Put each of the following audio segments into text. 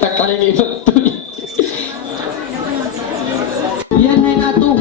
Takalinipan to. Yan na nato.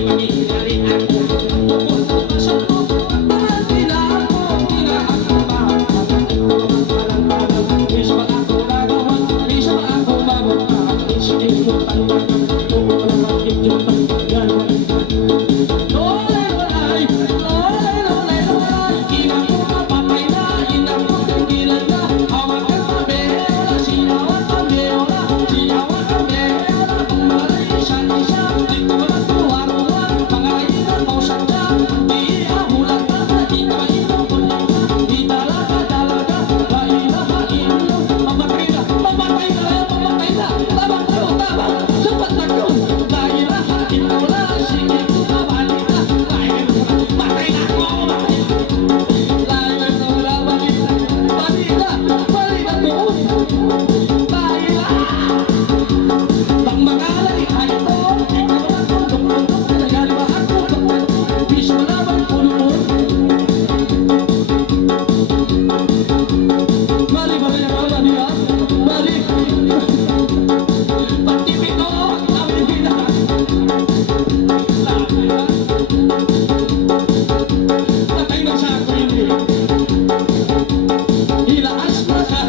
di magigilari ako. Tungkol sa pasyon mo, parang sila ako, tila ako mahal. Di siya ako nagawan, di siya ako mababa. Isipin mo tayo, oo naman hindi mo tayo. Lolay, lolay, lolay, lolay, lolay. Ina ko mapapay na, ina ko tigilan na. Hawakan pa beola, siyawan pa beola, siyawan pa beola. Kung malay siya, di ko lang tuwa-tuwa. Mga ina ko siya na, di ahulat na, di ka inukulit na. Di talaga, baila, bailo. Mamatay na, mamatay na, mamatay na. Tabang ko, tabang, sapat na ko. Baila, bailo, sige ko na, balita. Matay na ako, balita doon. Baila! Pang mangalay ay ito, ikaw lang tulong-tulong, nagaling ba ako? Piso naman pulunod. Mali ba rin ako, mali ha? Mali! Pagtipid ko, sabi na. Sabi na. Patay na siya ako yun eh. Ilaas na siya,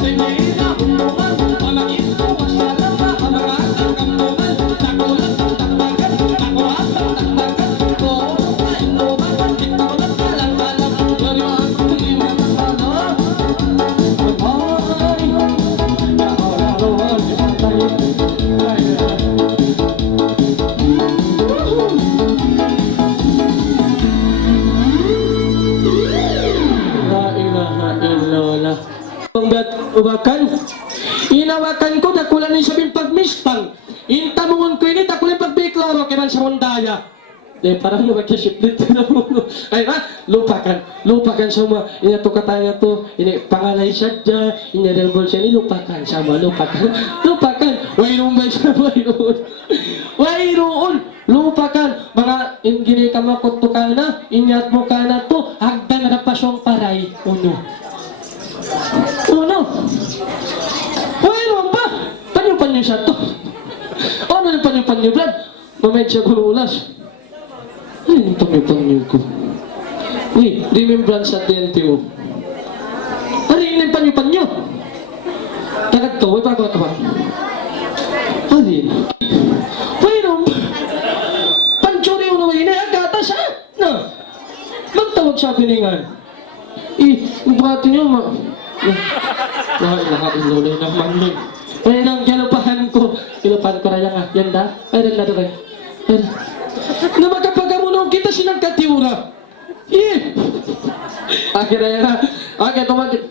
tingin na umuman, pamangin ko, wasalang na, pamangan ang kampuman, nakulat ang taktakan, nakulat ang taktakan, koolong na inuman, dito lang kalang-kalang, lariwaan ko hindi mo nakala. Ay, nakalaruan, ay, La ilaha illallah. Panggat ubakan. Inawakan ko dakulan ni sabihin pagmistang. Intamungon ko ini dakulan pagbikloro kaya sa mundaya. Parang lumagkasip dito na mo. Ay lupakan. Lupakan sama. Ina to katanya to. Ini pangalay siya dyan. Ina rebol siya. Ini lupakan sama. Lupakan. Lupakan. Wayroon ba siya? Wayroon. Wayroon. Lupakan. Mga ingini ka makot to ka na. Inyat mo ka na to. Hagdan na pasyong paray. Uno. Uno. Wayroon ba? Panyo-panyo siya to. Ano yung panyo-panyo, Brad? Mamedya ko ulas. Ano yung panyo-panyo ko? Uy, remembrance sa dente mo. Ano yung panyo-panyo? Takad to, may bago ka ba? Ano yun? Wayroon ba? Panchuri uno yun, agata siya. No. Magtawag siya piningan. Bukati niyo, nakakilulay naman yun. Ay, nang kilupahan ko raya nga, yan da? Ay, rin na rin. Na magkapagamunong kita sinang katiura. Akhirnya, akhirnya, tumagin.